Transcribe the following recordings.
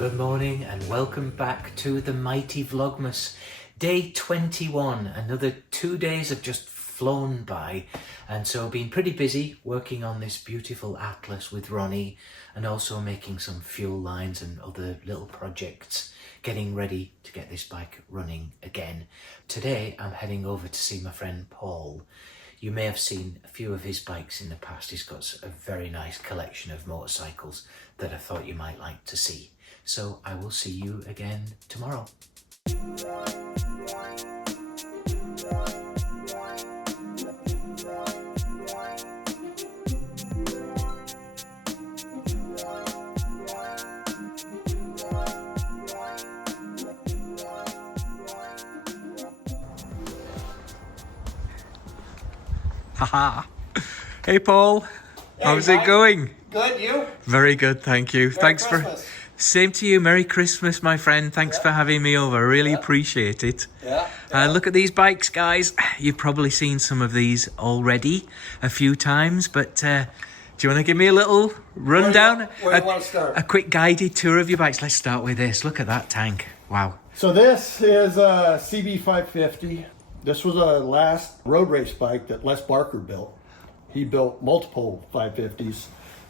Good morning and welcome back to the Mighty Vlogmas. Day 21, another 2 days have just flown by, and so I've been pretty busy working on this beautiful Atlas with Ronnie and also making some fuel lines and other little projects, getting ready to get this bike running again. Today I'm heading over to see my friend Paul. You may have seen a few of his bikes in the past. He's got a very nice collection of motorcycles that I thought you might like to see. So I will see you again tomorrow. Haha. Hey Paul, how's it going? Good, you? Very good, thank you. Thanks Christmas. Same to you. Merry Christmas, my friend. Thanks for having me over. I really appreciate it. Look at these bikes, guys. You've probably seen some of these already a few times, but do you want to give me a little rundown? Where do you want to start? A quick guided tour of your bikes. Let's start with this. Look at that tank. Wow. So this is a CB550. This was a last road race bike that Les Barker built. He built multiple 550s.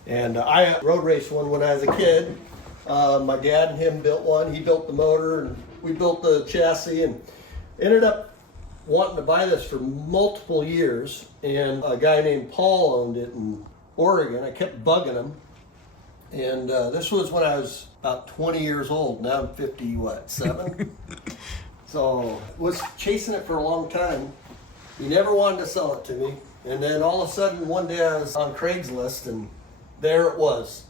And I road raced one when I was a kid. My dad and him built one. He built the motor and we built the chassis and ended up wanting to buy this for multiple years. And a guy named Paul owned it in Oregon. I kept bugging him. And this was when I was about 20 years old. Now I'm 57? So was chasing it for a long time. He never wanted to sell it to me. And then all of a sudden one day I was on Craigslist and there it was.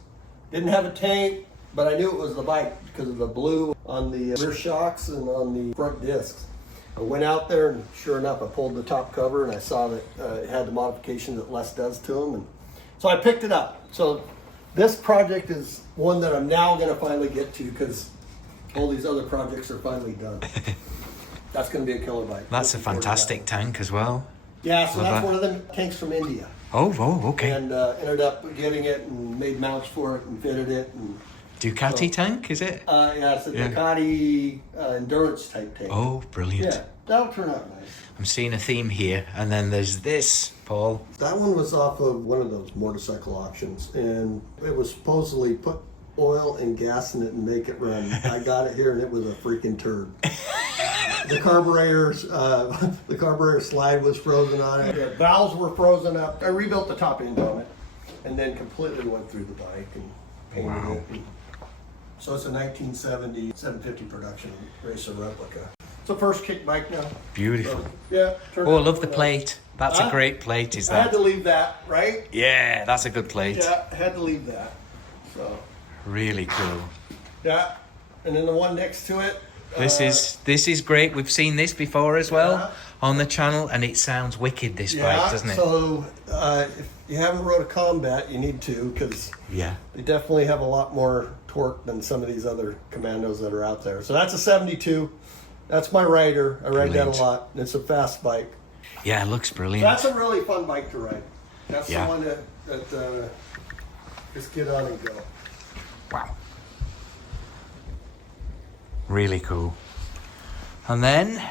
Didn't have a tank, but I knew it was the bike because of the blue on the rear shocks and on the front discs. I went out there and sure enough I pulled the top cover and I saw that it had the modifications that Les does to them. And so I picked it up. So this project is one that I'm now going to finally get to because all these other projects are finally done. That's going to be a killer bike. That's a fantastic tank as well. Yeah, so that's one of them tanks from India. Oh, okay. And ended up getting it and made mounts for it and fitted it. And Ducati tank, is it? Yeah, it's a Ducati endurance type tank. Oh, brilliant. Yeah, that'll turn out nice. I'm seeing a theme here. And then there's this, Paul. That one was off of one of those motorcycle auctions. And it was supposedly put oil and gas in it and make it run. I got it here and it was a freaking turd. The carburetor slide was frozen on it. The valves were frozen up. I rebuilt the top end on it and then completely went through the bike and painted it. And so it's a 1970 750 production racer replica. It's a first kick bike now. Beautiful. So, yeah. Oh, I love the plate. That's a great plate, is that? I had to leave that, right? Yeah, that's a good plate. Yeah, I had to leave that. So. Really cool. Yeah, and then the one next to it. This is great. We've seen this before as well on the channel, and it sounds wicked. This bike, doesn't it? So if you haven't rode a Combat, you need to because they definitely have a lot more torque than some of these other Commandos that are out there. So that's a 72. That's my rider. I ride that a lot. It's a fast bike. Yeah, it looks brilliant. That's a really fun bike to ride. That's the one that just get on and go. Wow. Really cool. And then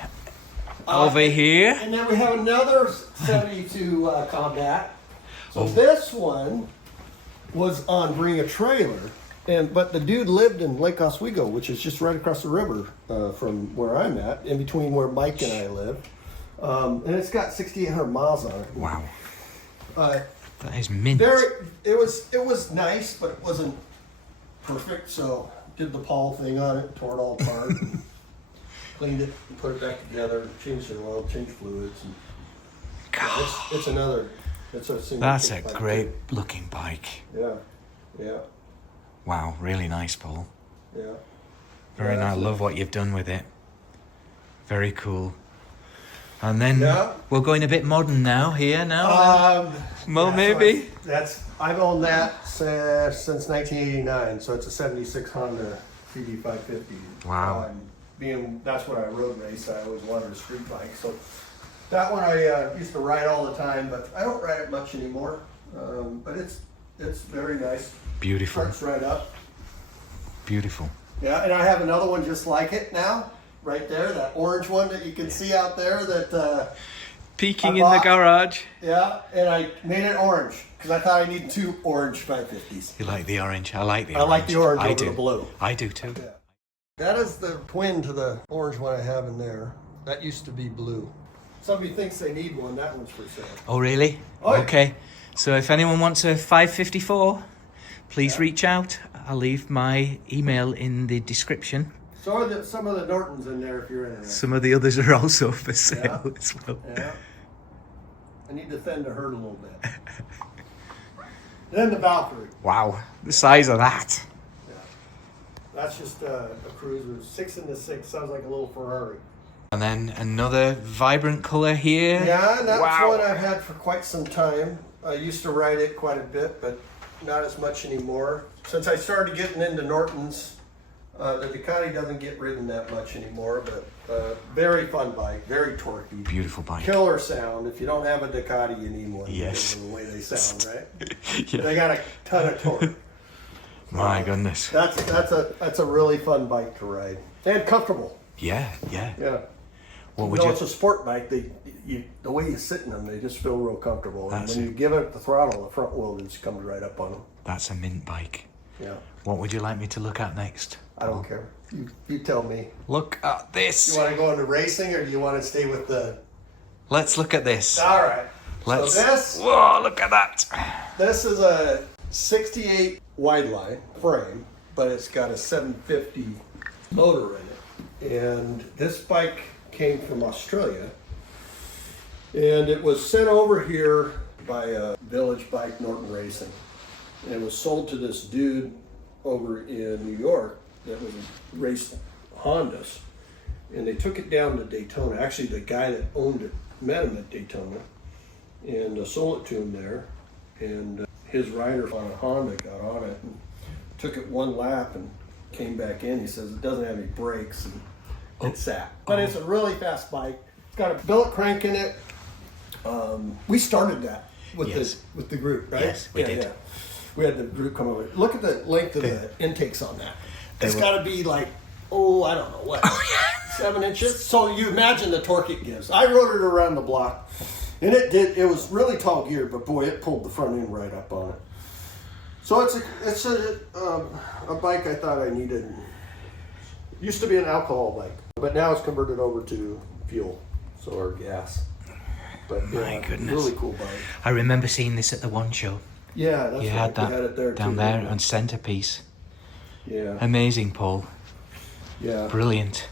over here. And then we have another 72 Combat. So this one was on Bring a Trailer. But the dude lived in Lake Oswego, which is just right across the river from where I'm at, in between where Mike and I live. And it's got 6,800 miles on it. Wow. That is mint. It was nice, but it wasn't perfect, so did the Paul thing on it, tore it all apart, and cleaned it, and put it back together, changed the oil, changed fluids. And it's a single. That's a great looking bike. Yeah. Wow, really nice, Paul. Yeah. Very nice. I love what you've done with it. Very cool. And then we're going a bit modern now. Maybe. I've owned that since 1989, so it's a 76 Honda CB550. Wow. That's what I road race. I always wanted a street bike, so that one I used to ride all the time, but I don't ride it much anymore. But it's very nice. Beautiful. Starts right up. Beautiful. Yeah, and I have another one just like it now, right there, that orange one that you can see out there that Peeking in the garage. Yeah, and I made it orange because I thought I needed 2 orange 550s. You like the orange? I like the orange. I like the orange over do. the blue. I do too. Yeah. That is the twin to the orange one I have in there. That used to be blue. Somebody thinks they need one, that one's for sale. Oh, really? Oh, yeah. Okay. So if anyone wants a 554, please reach out. I'll leave my email in the description. So are some of the Nortons in there if you're interested. Some of the others are also for sale as well. Yeah. I need to thin the herd a little bit. Then the Valkyrie. Wow, the size of that. Yeah. That's just a cruiser. 6 into 6 sounds like a little Ferrari. And then another vibrant colour here. Yeah, and that's wow. one I've had for quite some time. I used to ride it quite a bit, but not as much anymore. Since I started getting into Nortons, the Ducati doesn't get ridden that much anymore, but very fun bike, very torquey. Beautiful bike. Killer sound. If you don't have a Ducati, you need one. Yes. Because of the way they sound, right? Yeah. They got a ton of torque. My goodness. That's a really fun bike to ride. And comfortable. Yeah. Yeah. What would You know, you? it's a sport bike. The way you sit in them, they just feel real comfortable. And That's when it. you give it the throttle, the front wheel just comes right up on them. That's a mint bike. Yeah. What would you like me to look at next? I don't care. You tell me. Look at this. You want to go into racing or do you want to stay with the... Let's look at this. All right. Let's. So this... Whoa! Look at that. This is a 68 wide line frame, but it's got a 750 motor in it. And this bike came from Australia. And it was sent over here by a Village Bike Norton Racing. And it was sold to this dude over in New York that was raced Hondas. And they took it down to Daytona. Actually, the guy that owned it met him at Daytona and sold it to him there. And his rider on a Honda got on it and took it one lap and came back in. He says it doesn't have any brakes and it sat. But it's a really fast bike. It's got a billet crank in it. We started that with the group, right? Yes, we did. Yeah. We had the group come over. Look at the length of the intakes on that. It's got to be like, I don't know what, 7 inches. So you imagine the torque it gives. I rode it around the block, and it was really tall gear, but boy, it pulled the front end right up on it. So it's a bike I thought I needed. It used to be an alcohol bike, but now it's converted over to fuel, or gas. But My goodness. Really cool bike. I remember seeing this at the one show. Yeah, that's You right. had that We had it there down too, there yeah. on centerpiece. Yeah, Amazing, Paul. yeah. Brilliant.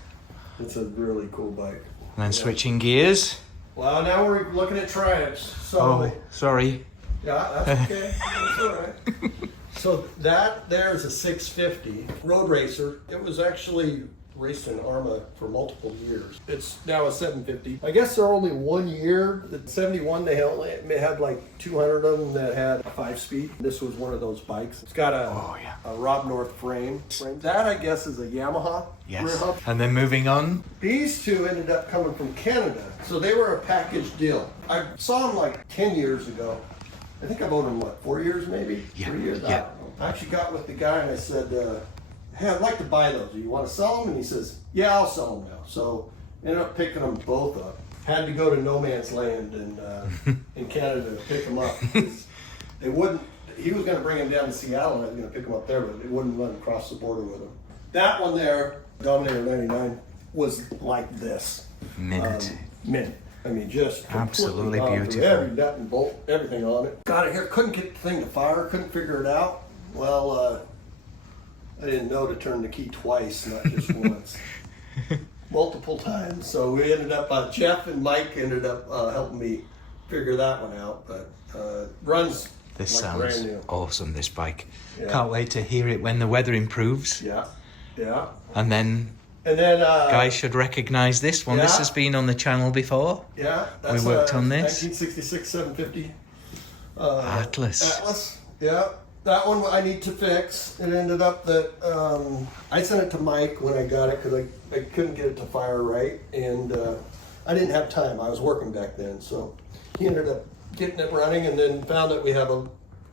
It's a really cool bike. And then switching gears. Well, now we're looking at Triumphs. So, Oh, sorry. yeah, that's okay. That's all right. So that there's a 650 road racer. It was actually raced in ARMA for multiple years. It's now a 750. I guess they're only 1 year. The 71, they only had like 200 of them that had a 5-speed. This was one of those bikes. It's got a Rob North frame. That, I guess, is a Yamaha rear Yes. hub. And then moving on. These two ended up coming from Canada, so they were a package deal. I saw them like 10 years ago. I think I've owned them, 4 years maybe? Yeah, 3 years? I yeah. don't know. I actually got with the guy and I said, hey, I'd like to buy those. Do you want to sell them? And he says, yeah, I'll sell them now. So ended up picking them both up. Had to go to no man's land in Canada to pick them up. They wouldn't. He was going to bring them down to Seattle and I was going to pick them up there, but they wouldn't let him cross the border with them. That one there, Dominator 99, was like this. Mint. Mint. I mean, just Absolutely completely gone through beautiful. every nut and bolt, everything on it. Got it here, couldn't get the thing to fire, couldn't figure it out. Well, I didn't know to turn the key twice, not just once. Multiple times. So we ended up, Jeff and Mike ended up helping me figure that one out. But runs This like sounds brand new. awesome, this bike. Yeah. Can't wait to hear it when the weather improves. Yeah, yeah. And then And then guys should recognize this one. This yeah. has been on the channel before. yeah, that's We worked on this. 1966 750 Atlas. Atlas. Yeah, that one I need to fix. It ended up that I sent it to Mike when I got it because I couldn't get it to fire right, and I didn't have time. I was working back then, so he ended up getting it running, and then found that we have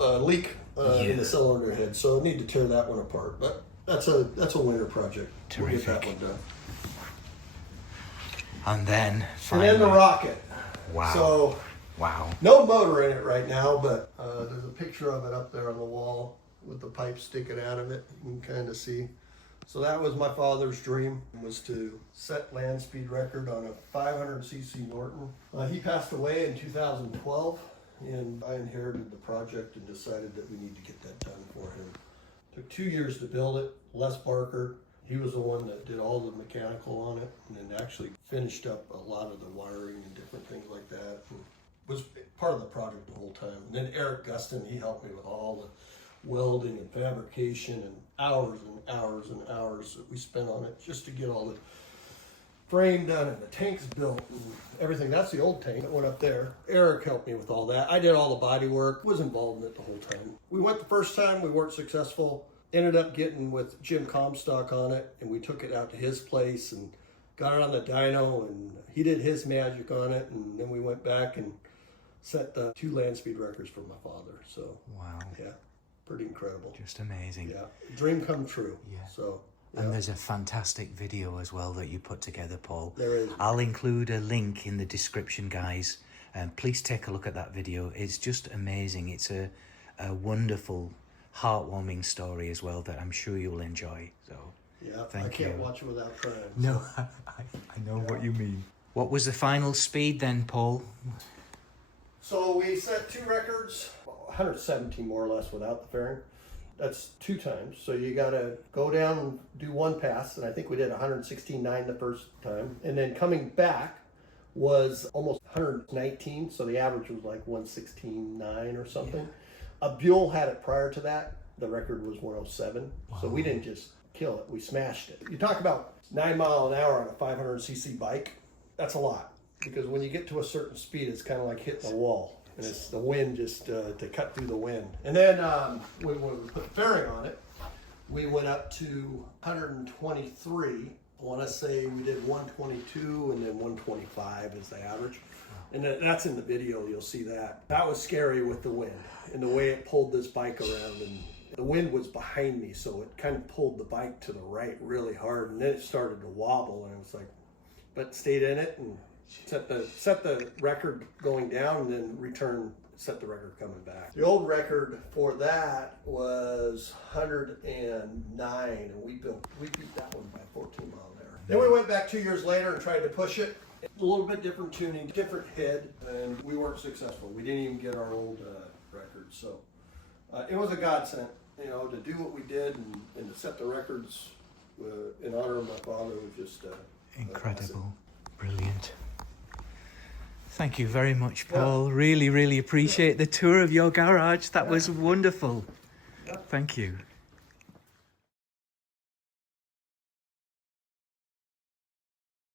a leak in the cylinder head, so I need to tear that one apart. But That's a winter project. Terrific. We'll get that one done. And then finally, And then the rocket. Wow. So wow. no motor in it right now, but there's a picture of it up there on the wall with the pipe sticking out of it. You can kind of see. So that was my father's dream, was to set land speed record on a 500cc Norton. He passed away in 2012, and I inherited the project and decided that we need to get that done for him. Took 2 years to build it. Les Barker, he was the one that did all the mechanical on it, and then actually finished up a lot of the wiring and different things like that. And was part of the project the whole time. And then Eric Gustin, he helped me with all the welding and fabrication and hours and hours and hours that we spent on it just to get all the frame done and the tanks built and everything. That's the old tank that went up there. Eric helped me with all that. I did all the body work, was involved in it the whole time. We went the first time, we weren't successful. Ended up getting with Jim Comstock on it, and we took it out to his place and got it on the dyno, and he did his magic on it, and then we went back and set the 2 land speed records for my father. So Wow. yeah, pretty incredible. Just amazing. Yeah, dream come true. Yeah. So yeah. And there's a fantastic video as well that you put together, Paul. There is. I'll include a link in the description, guys. Please take a look at that video. It's just amazing. It's a wonderful, heartwarming story as well that I'm sure you'll enjoy. So Yeah, thank I can't you. watch it without crying. No, I know what you mean. What was the final speed then, Paul? So we set 2 records, 117 more or less without the fairing. That's 2 times. So you got to go down and do 1 pass, and I think we did 116.9 the first time. And then coming back was almost 119, so the average was like 116.9 or something. Yeah. A Buell had it prior to that. The record was 107. Wow. So we didn't just kill it, we smashed it. You talk about 9 miles an hour on a 500cc bike, that's a lot. Because when you get to a certain speed, it's kind of like hitting a wall. And it's the wind just to cut through the wind. And then when we put fairing on it, we went up to 123. I want to say we did 122 and then 125 is the average. And that's in the video, you'll see that. That was scary with the wind and the way it pulled this bike around. And the wind was behind me, so it kind of pulled the bike to the right really hard. And then it started to wobble, and it was like, but stayed in it and set the record going down, and then set the record coming back. The old record for that was 109, and we beat that one by 14 miles an hour. Then we went back 2 years later and tried to push it. A little bit different tuning, different head, and we weren't successful. We didn't even get our old record, so it was a godsend, you know, to do what we did and to set the records in honor of my father was just incredible, brilliant. Thank you very much, Paul. Yeah. Really, really appreciate the tour of your garage. That was wonderful. Thank you.